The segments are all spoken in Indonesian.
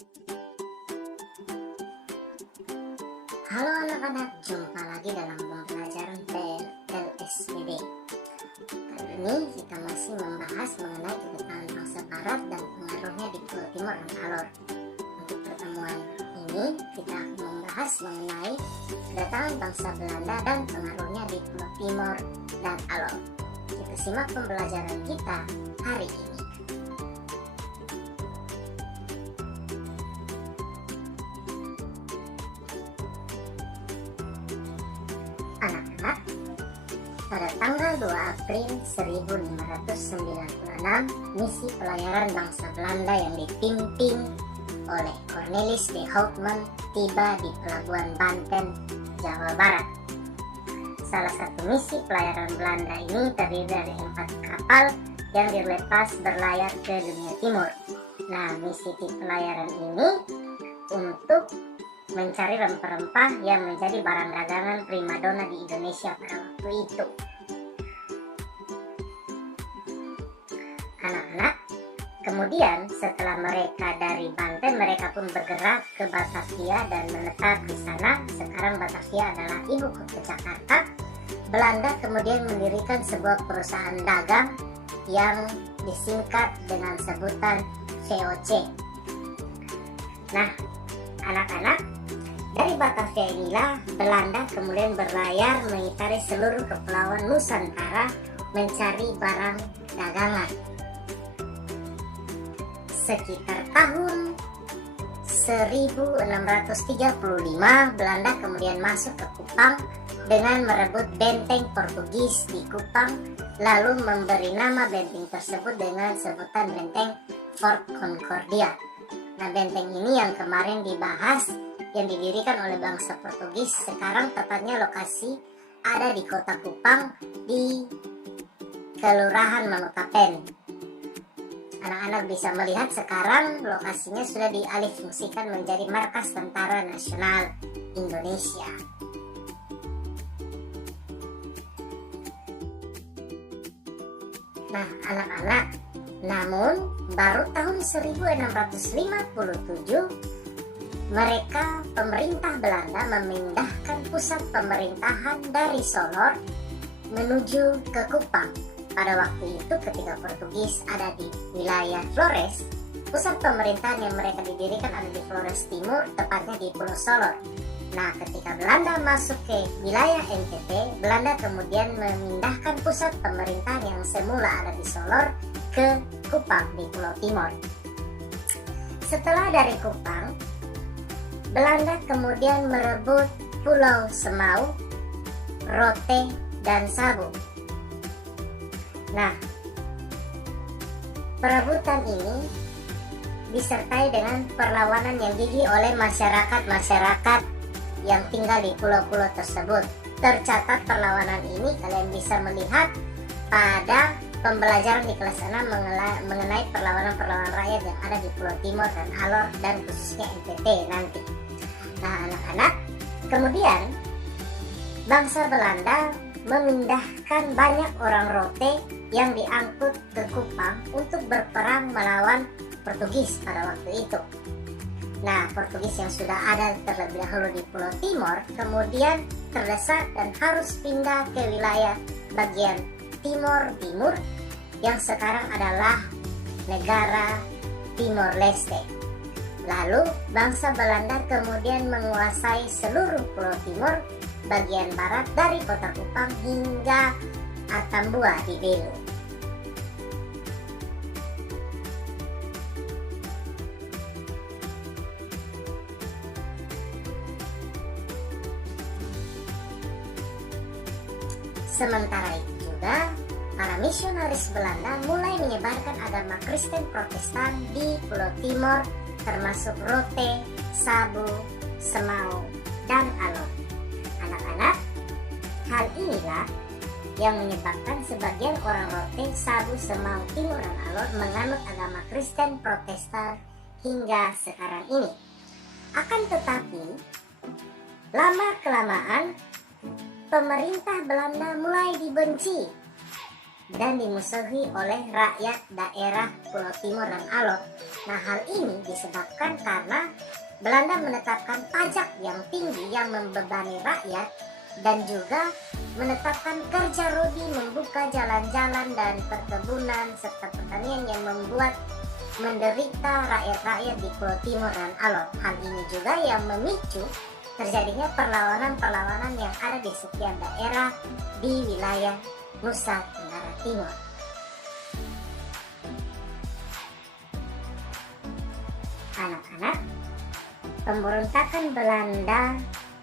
Halo anak-anak, jumpa lagi dalam pembelajaran PLSBB. Kali ini kita masih membahas mengenai kedatangan bangsa Barat dan pengaruhnya di Pulau Timor dan Alor. Untuk pertemuan ini kita akan membahas mengenai kedatangan bangsa Belanda dan pengaruhnya di Pulau Timor dan Alor. Kita simak pembelajaran kita hari ini. Anak-anak, pada tanggal 2 April 1596, misi pelayaran bangsa Belanda yang dipimpin oleh Cornelis de Houtman tiba di Pelabuhan Banten, Jawa Barat. Salah satu misi pelayaran Belanda ini terdiri dari 4 kapal yang dilepas berlayar ke dunia timur. Nah, misi pelayaran ini untuk mencari rempah-rempah yang menjadi barang dagangan primadona di Indonesia pada waktu itu. Anak-anak, kemudian setelah mereka dari Banten, mereka pun bergerak ke Batavia dan menetap di sana. Sekarang Batavia adalah ibu kota Jakarta. Belanda kemudian mendirikan sebuah perusahaan dagang yang disingkat dengan sebutan VOC. Nah, anak-anak, dari Batavia inilah Belanda kemudian berlayar mengitari seluruh kepulauan Nusantara mencari barang dagangan. Sekitar tahun 1635, Belanda kemudian masuk ke Kupang dengan merebut benteng Portugis di Kupang, lalu memberi nama benteng tersebut dengan sebutan benteng Fort Concordia. Nah, benteng ini yang kemarin dibahas, yang didirikan oleh bangsa Portugis, sekarang tepatnya lokasi ada di kota Kupang di Kelurahan Manokapen. Anak-anak bisa melihat sekarang lokasinya sudah dialihfungsikan menjadi Markas Tentara Nasional Indonesia. Nah, anak-anak, namun baru tahun 1657 pemerintah Belanda memindahkan pusat pemerintahan dari Solor menuju ke Kupang. Pada waktu itu ketika Portugis ada di wilayah Flores, pusat pemerintahan yang mereka didirikan ada di Flores Timur, tepatnya di Pulau Solor. Nah, ketika Belanda masuk ke wilayah NTT, Belanda kemudian memindahkan pusat pemerintahan yang semula ada di Solor ke Kupang di Pulau Timor. Setelah dari Kupang, Belanda kemudian merebut Pulau Semau, Rote, dan Sabu. Nah, perebutan ini disertai dengan perlawanan yang gigih oleh masyarakat yang tinggal di pulau-pulau tersebut. Tercatat perlawanan ini kalian bisa melihat pada pembelajaran di kelas 6 mengenai perlawanan-perlawanan rakyat yang ada di Pulau Timor dan Alor dan khususnya NTT nanti. Nah, anak-anak, kemudian bangsa Belanda memindahkan banyak orang Rote yang diangkut ke Kupang untuk berperang melawan Portugis pada waktu itu. Nah, Portugis yang sudah ada terlebih dahulu di Pulau Timor kemudian terdesak dan harus pindah ke wilayah bagian Timur yang sekarang adalah negara Timor Leste. Lalu bangsa Belanda kemudian menguasai seluruh Pulau Timor bagian barat dari kota Kupang hingga Atambua di Belu. Sementara itu juga, para misionaris Belanda mulai menyebarkan agama Kristen Protestan di Pulau Timor, termasuk Rote, Sabu, Semau, dan Alor. Anak-anak, hal inilah yang menyebabkan sebagian orang Rote, Sabu, Semau, Timor, dan Alor menganut agama Kristen Protestan hingga sekarang ini. Akan tetapi, lama-kelamaan pemerintah Belanda mulai dibenci dan dimusuhi oleh rakyat daerah Pulau Timur dan Alor. Nah, hal ini disebabkan karena Belanda menetapkan pajak yang tinggi yang membebani rakyat dan juga menetapkan kerja rodi, membuka jalan-jalan dan perkebunan serta pertanian yang membuat menderita rakyat-rakyat di Pulau Timur dan Alor. Hal ini juga yang memicu terjadinya perlawanan-perlawanan yang ada di setiap daerah di wilayah Nusa Tenggara Timur. Anak-anak, pemberontakan Belanda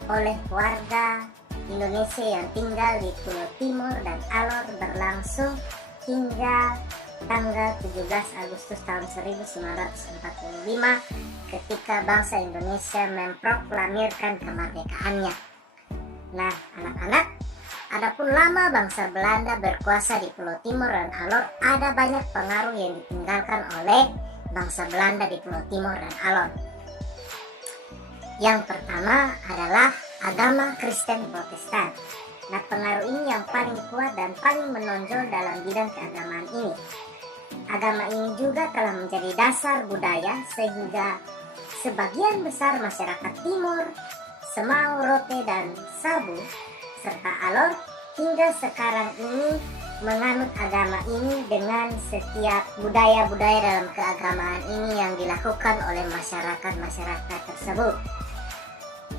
oleh warga Indonesia yang tinggal di Pulau Timur dan Alor berlangsung hingga tanggal 17 Agustus tahun 1945 ketika bangsa Indonesia memproklamirkan kemerdekaannya. Nah, anak-anak, adapun lama bangsa Belanda berkuasa di Pulau Timur dan Alor, ada banyak pengaruh yang ditinggalkan oleh bangsa Belanda di Pulau Timur dan Alor. Yang pertama adalah agama Kristen Protestan. Nah, pengaruh ini yang paling kuat dan paling menonjol dalam bidang keagamaan ini. Agama ini juga telah menjadi dasar budaya sehingga sebagian besar masyarakat Timur, Semau, Rote, dan Sabu, serta Alor hingga sekarang ini menganut agama ini dengan setiap budaya-budaya dalam keagamaan ini yang dilakukan oleh masyarakat-masyarakat tersebut.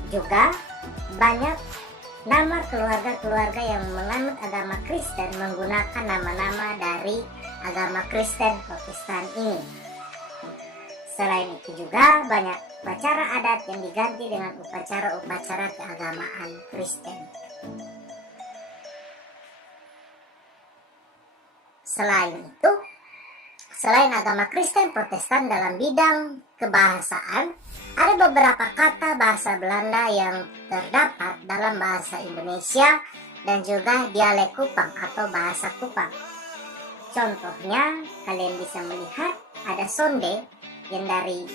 Juga banyak nama keluarga-keluarga yang menganut agama Kristen menggunakan nama-nama dari agama Kristen Protestan ini. Selain itu juga banyak upacara adat yang diganti dengan upacara-upacara keagamaan Kristen. Selain agama Kristen Protestan, dalam bidang kebahasaan, ada beberapa kata bahasa Belanda yang terdapat dalam bahasa Indonesia dan juga dialek Kupang atau bahasa Kupang. Contohnya, kalian bisa melihat ada sonde yang dari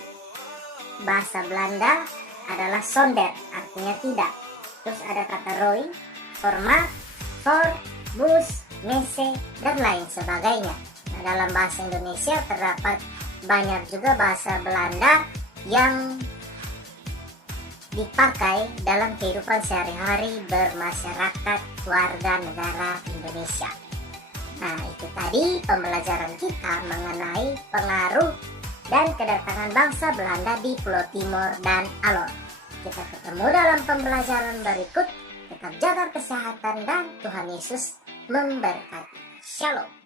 bahasa Belanda adalah sonder, artinya tidak. Terus ada kata roi, format, for, bus, mese, dan lain sebagainya. Nah, dalam bahasa Indonesia terdapat banyak juga bahasa Belanda yang dipakai dalam kehidupan sehari-hari bermasyarakat warga negara Indonesia. Nah, itu tadi pembelajaran kita mengenai pengaruh dan kedatangan bangsa Belanda di Pulau Timur dan Alor. Kita ketemu dalam pembelajaran berikut. Tetap jaga kesehatan dan Tuhan Yesus memberkati. Shalom.